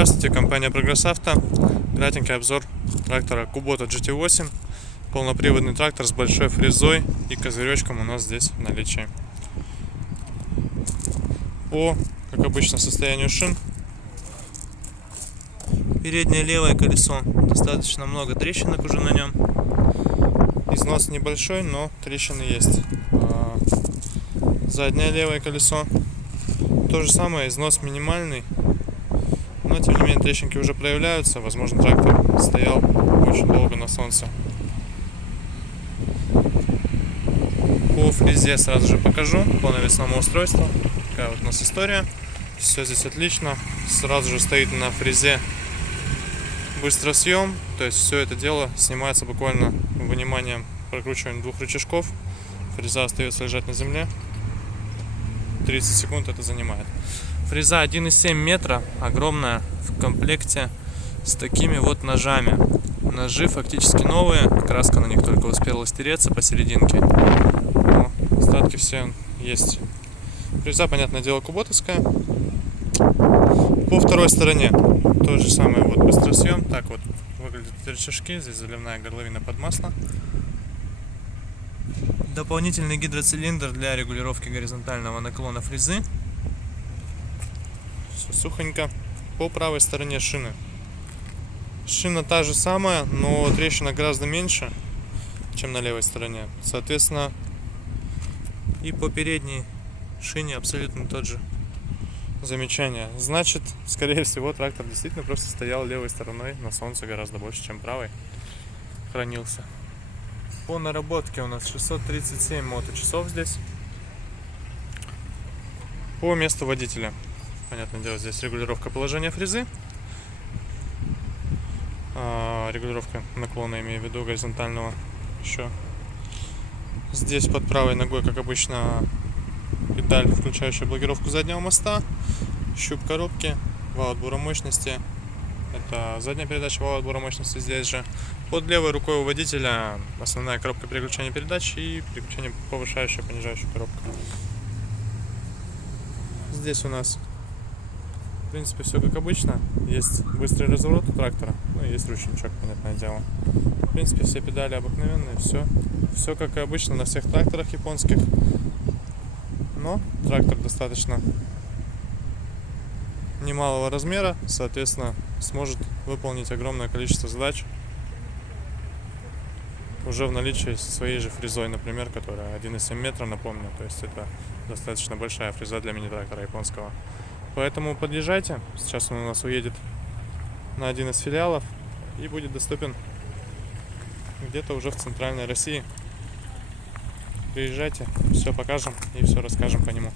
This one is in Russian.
Здравствуйте, компания Прогресс Авто. Кратенький обзор трактора Kubota GT8. Полноприводный трактор с большой фрезой и козыречком у нас здесь в наличии. По, как обычно, состоянию шин. Переднее левое колесо. Достаточно много трещинок уже на нем. Износ небольшой, но трещины есть. Заднее левое колесо. То же самое, износ минимальный. Но тем не менее трещинки уже проявляются. Возможно, трактор стоял очень долго на солнце. По фрезе сразу же покажу. По навесному устройству. Такая вот у нас история. Все здесь отлично. Сразу же стоит на фрезе быстросъем. То есть все это дело снимается буквально выниманием, прокручиванием двух рычажков. Фреза остается лежать на земле. 30 секунд это занимает. Фреза 1,7 метра, огромная, в комплекте с такими вот ножами. Ножи фактически новые, краска на них только успела стереться посерединке. Но остатки все есть. Фреза, понятное дело, куботовская. По второй стороне то же самое, вот быстросъем. Так вот выглядят рычажки, здесь заливная горловина под масло. Дополнительный гидроцилиндр для регулировки горизонтального наклона фрезы. Все сухонько. По правой стороне шины. Шина та же самая, но трещина гораздо меньше, чем на левой стороне. Соответственно, и по передней шине абсолютно тот же. Замечание. Значит, скорее всего, трактор действительно просто стоял левой стороной на солнце гораздо больше, чем правой. Хранился. По наработке у нас 637 моточасов здесь. По месту водителя. Понятное дело, здесь регулировка положения фрезы. Регулировка наклона, имею в виду, горизонтального. Еще. Здесь под правой ногой, как обычно, педаль, включающая блокировку заднего моста. Щуп коробки, вал отбора мощности. Это задняя передача, вал отбора мощности здесь же. Под левой рукой у водителя основная коробка переключения передач и переключение повышающая, понижающая коробка. Здесь у нас, в принципе, все как обычно. Есть быстрый разворот у трактора, ну и есть ручничок, понятное дело. В принципе, все педали обыкновенные, все как и обычно на всех тракторах японских. Но трактор достаточно немалого размера, соответственно, сможет выполнить огромное количество задач уже в наличии со своей же фрезой, например, которая 1,7 метра, напомню. То есть это достаточно большая фреза для мини-трактора японского. Поэтому подъезжайте. Сейчас он у нас уедет на один из филиалов и будет доступен где-то уже в центральной России. Приезжайте, все покажем и все расскажем по нему.